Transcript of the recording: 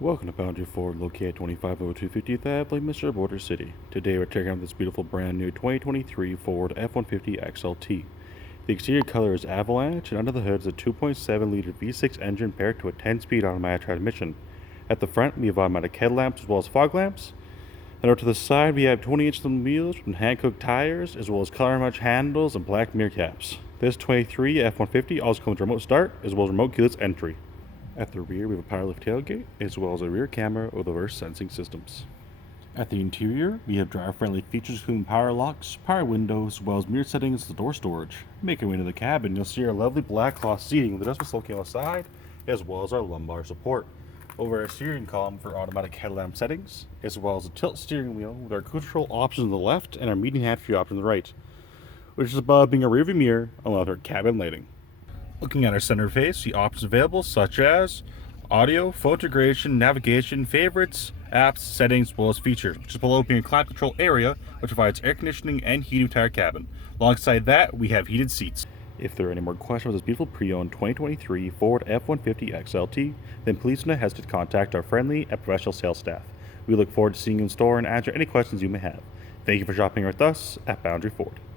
Welcome to Boundary Ford, located at 23F152 50th Ave, Mr. Border City. Today we're checking out this beautiful brand new 2023 Ford F-150 XLT. The exterior color is Avalanche, and under the hood is a 2.7-liter V6 engine paired to a 10-speed automatic transmission. At the front, we have automatic headlamps as well as fog lamps. And over to the side, we have 20-inch wheels and hand-cooked tires, as well as color-matched handles and black mirror caps. This 23 F-150 also comes with remote start, as well as remote keyless entry. At the rear, we have a power lift tailgate, as well as a rear camera with reverse sensing systems. At the interior, we have driver-friendly features including power locks, power windows, as well as mirror settings and door storage. Making our way into the cabin, you'll see our lovely black cloth seating with adjustable located on the side, as well as our lumbar support. Over our steering column for automatic headlamp settings, as well as a tilt steering wheel with our cruise control options on the left and our median hands-free option on the right, which is above being a rearview mirror along with our cabin lighting. Looking at our center face, the options available such as audio, phone integration, navigation, favorites, apps, settings, as well as features, which is below being a climate control area, which provides air conditioning and heating of the entire cabin. Alongside that, we have heated seats. If there are any more questions about this beautiful pre-owned 2023 Ford F-150 XLT, then please do not hesitate to contact our friendly and professional sales staff. We look forward to seeing you in store and answer any questions you may have. Thank you for shopping with us at Boundary Ford.